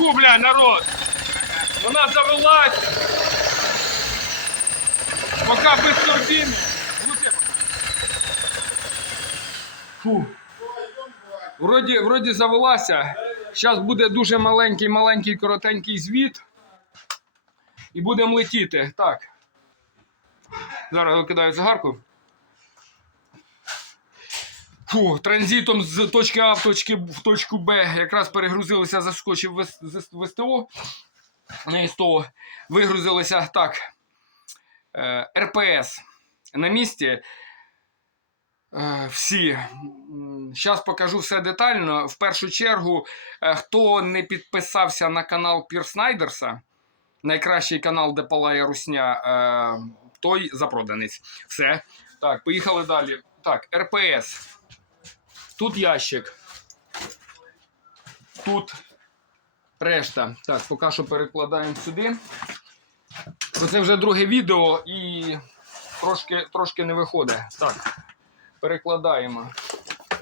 Фу, бля, народ! Вона завелась! Пока без турбіни. Фу. Вроді, вроді завелася. Зараз буде дуже маленький, маленький, коротенький звіт. І будемо летіти. Так. Зараз викидаю цигарку. Фу, транзитом з точки А в, точки, в точку Б якраз перегрузилися, заскочив в, в СТО. Не СТО. Вигрузилися так. Е, РПС на місці. Е, всі. Зараз покажу все детально. В першу чергу, е, хто не підписався на канал Пір Снайдерса, найкращий канал, де палає русня, е, той запроданець. Все. Так, поїхали далі. Так, РПС. Тут ящик. Тут решта. Так, поки що перекладаємо сюди. Це вже друге відео і трошки, трошки не виходить. Так, перекладаємо.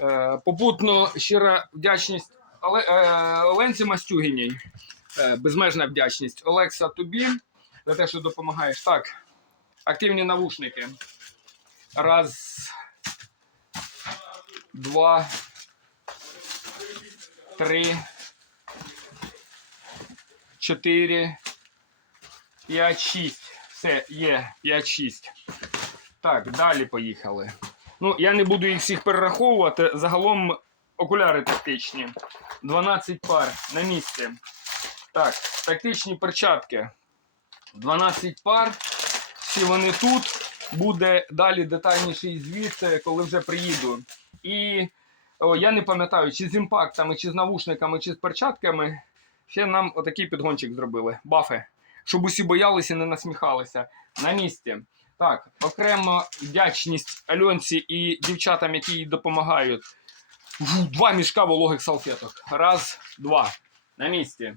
Е, попутно щира вдячність Але, е, Оленці Мастюгіній. Е, безмежна вдячність. Олекса, тобі за те, що допомагаєш. Так, активні навушники. Раз, два, три, чотири, п'ять, шість. Все, є, п'ять, шість. Так, далі поїхали. Ну, я не буду їх всіх перераховувати. Загалом окуляри тактичні. 12 пар на місці. Так, тактичні перчатки. 12 пар. Всі вони тут. Буде далі детальніший звіт, е, коли вже приїду. І о, я не пам'ятаю, чи з імпактами, чи з навушниками, чи з перчатками. Ще нам отакий підгончик зробили. Бафи. Щоб усі боялися і не насміхалися. На місці. Так, окремо вдячність Альонці і дівчатам, які їй допомагають. Два мішка вологих салфеток. Раз, два. На місці.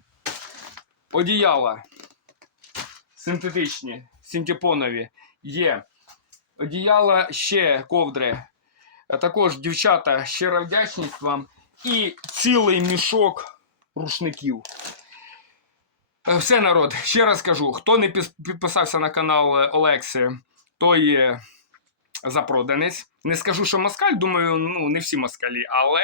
Одіяла. Синтетичні, синтепонові. Є. Одіяла ще ковдри. Також, дівчата, щира вдячність вам. І цілий мішок рушників. Е, Все, народ, ще раз кажу: хто не підписався на канал е, Олекси, той е, запроданець. Не скажу, що москаль, думаю, ну не всі москалі, але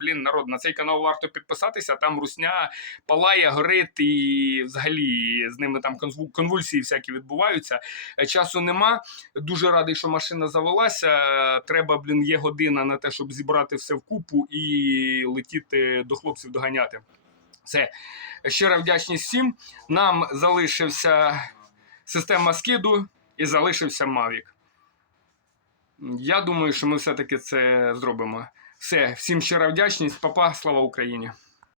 блін, народ, на цей канал варто підписатися. Там русня палає, горить і взагалі з ними там конву- конвульсії всякі відбуваються. Е, Часу нема. Дуже радий, що машина завелася. Треба, блін, є година на те, щоб зібрати все в купу і летіти до хлопців доганяти. Все. Щира вдячність всім. Нам залишився система скиду і залишився Mavic. Я думаю, що ми все-таки це зробимо. Все, всім щира вдячність, папа, слава Україні!